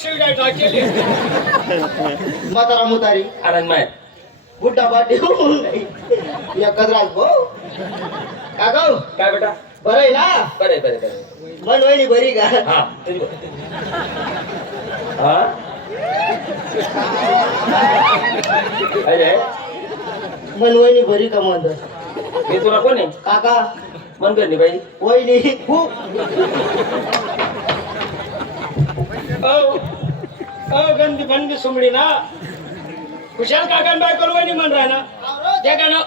शिवडाय टाकेले म्हातारा मुतारी आनंद माय बुड्ढा बाटी या कदराज भाऊ काका काय बेटा बरं आहे ना बरे बरे बरे मन वहिनी बरी का हा तुझी हा अरे मन वहिनी बरी का म्हणत मी तुला कोण आहे काका मन करणे बाई वहिनी खूप गंदी बंदी सुमडी ना कुशाल काका बायकोल वहिनी म्हण राहा ना ते गाणं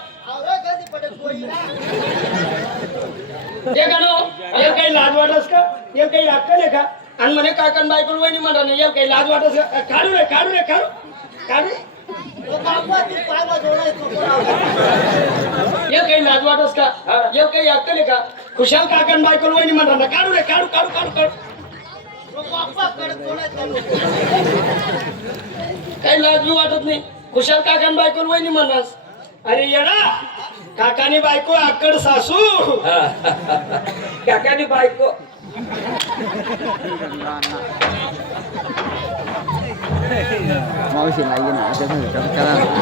ते गाणं हे काही लाज वाटस का हे काही अक्कल आहे का आणि म्हणे काका बायकोल वहिनी म्हण राहा हे काही लाज वाटस का काढू रे काढू रे काढू काढू हे काही लाज वाटस का हे काही अक्कल आहे का खुशाल काका बायकोल वहिनी म्हण राहा काढू रे काढू काढू काढू काढू काही लाज बी वाटत नाही खुशाल काकान बायकोन वहिनी म्हणणार अरे येडा काकानी बायको आकड सासू काकानी बायको मावशी नाही ना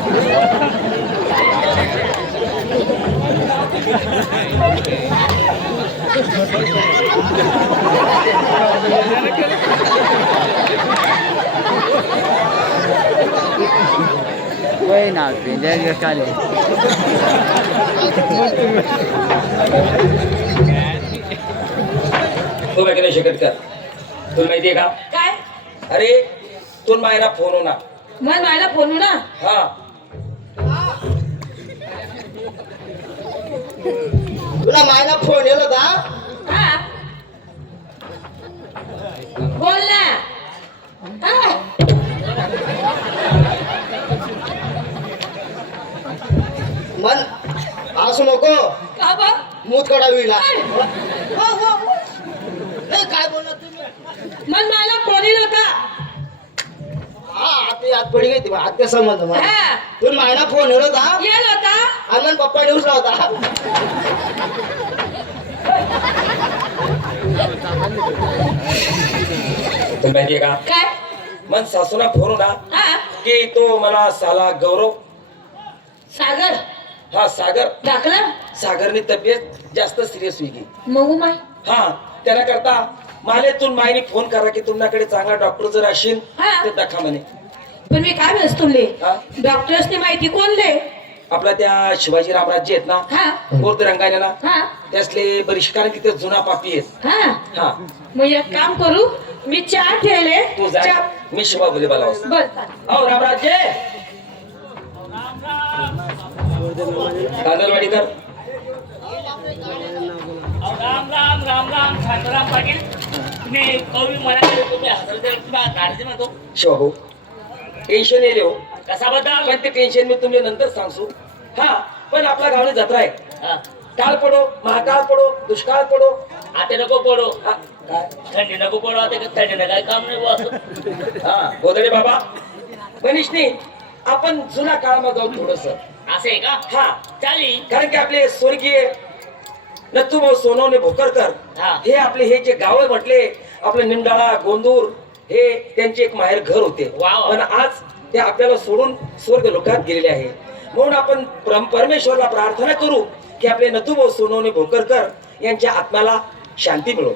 वय ना जय काले तू काय नाही शकत का तुला माहितीये का काय अरे तू मायला फोन होणार मग मला फोन ना हा तुला मायला फोन येलो का हा बोल ना हा मन असू नको का बा मूत कडावीला नाही काय बोलला तुम्ही मग मला फोन येईल होता हा आपली हात पडी गई आत्या संबंध मला हा तुला मायला फोन येलो का येईल होता आनंद पप्पा उचला होता तुला माहितीये का काय मन सासूला फोन होणार हा की तो मला साला गौरव सागर हा सागर दाखला सागरनी तब्येत जास्त सिरियस होईल मग माय हा त्याला करता मालेतून मायनी फोन करा की तुमच्याकडे चांगला डॉक्टर जर असेल हा. ते दाखवा म्हणे पण मी काय म्हणस तुमले हा? डॉक्टर्सने माहिती कोणले आपला त्या शिवाजी रामराज्य आहेत ना हा गोर्द रंगाने ना हा त्यासले बरीच कारण तिथे जुना पापी आहेत हा हा मग एक काम करू मी चहा ठेवले तू जा चहा मी शिवा बोले मला बर हो रामराज्य तांदळवाडीकर राम राम राम राम शांताराम पाटील मी कवी मराठी तुम्ही गाडीचे म्हणतो शिवा भाऊ टेन्शन येले हो कसा बद्दल पण ते टेन्शन मी तुम्ही नंतर सांगू हा पण आपल्या गावाने जत्रा आहे हा, काळ पडो महाकाळ पडो दुष्काळ पडो आता नको पडो हा, काय थंडी नको पडो आता थंडीनं काय काम नाही बुवा असं. हा गोदडे बाबा मनीषनी आपण जुना काळामध्ये जाऊ थोडस असं आहे का हा चाली कारण की आपले स्वर्गीय नथुभाऊ सोनवणे भोकरकर हा. हे आपले हे जे गाव म्हटले आपले निमडाळा गोंदूर हे त्यांचे एक माहेर घर होते वाव. पण आज ते आपल्याला सोडून स्वर्ग लोकात गेलेले आहे म्हणून आपण परमेश्वरला प्रार्थना करू की आपले नथुभाऊ सोनवणे भोकरकर यांच्या आत्म्याला शांती मिळो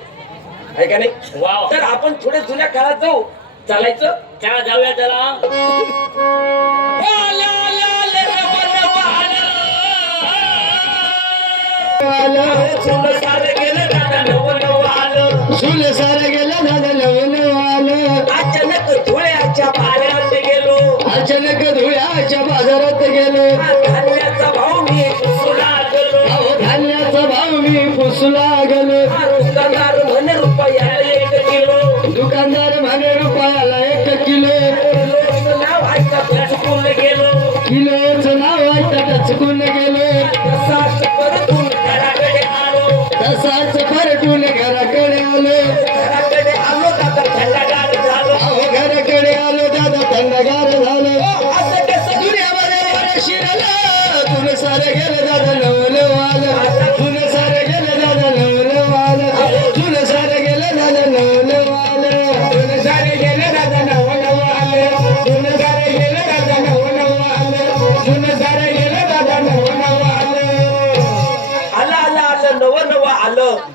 आहे का नाही वाव. तर आपण थोडे जुन्या काळात जाऊ चालायचं चला जाऊया त्याला सुले सारे गेले आलं अचानक धुळ्याच्या पाण्यात गेलो अचानक धुळ्याच्या बाजारात गेलो धान्याचा भाव मी पुसला गेलो अहो धान्याचा भाव मी पुसला गेलो दुकानदार म्हणे रुपयाला 1 किलो दुकानदार म्हणे रुपयाला 1 किलो किलोचं नाव ऐका चुकून गेलो किलोचं नाव ऐकता चुकून गेलो तसाच परतून घराकडे आलो तसाच परतून घराकडे आलो घराकडे आलो दादा थंडगार झालो अहो घराकडे आलो दादा थंडगार झालो असं कसं दुनियामध्ये शिराला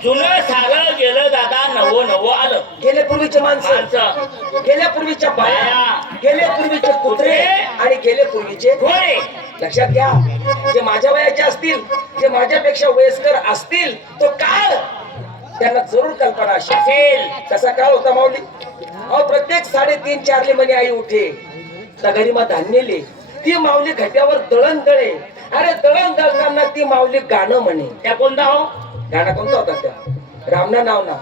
जुनं सारं गेलं दादा नवं नवं आलं गेले पूर्वीचे माणसं, माणसं गेल्या पूर्वीच्या बाया, बाया, गेले पूर्वीचे कुत्रे आणि गेले पूर्वीचे घोडे. लक्षात घ्या, जे माझ्या वयाचे असतील, जे माझ्यापेक्षा वयस्कर असतील, तो काळ त्यांना जरूर कल्पना असेल. कसा काळ होता माऊली? अहो प्रत्येक 3:30-4 महिने आई उठे, तगारी मा धान्य ती माऊली घट्यावर दळण दळे. अरे दळण दळताना ती माऊली गाणं म्हणे. त्या कोणता हो? गाणं कोणतं होता त्या? रामना नावना,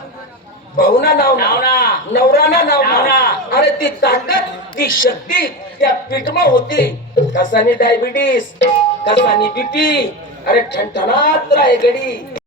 भाऊना नावना, नावना, नवराना नावना. नावना. अरे ती ताकद, ती शक्ती त्या पीठमा होती. कसानी डायबिटीस, कसानी बीपी, अरे ठणठणात राहे गडी.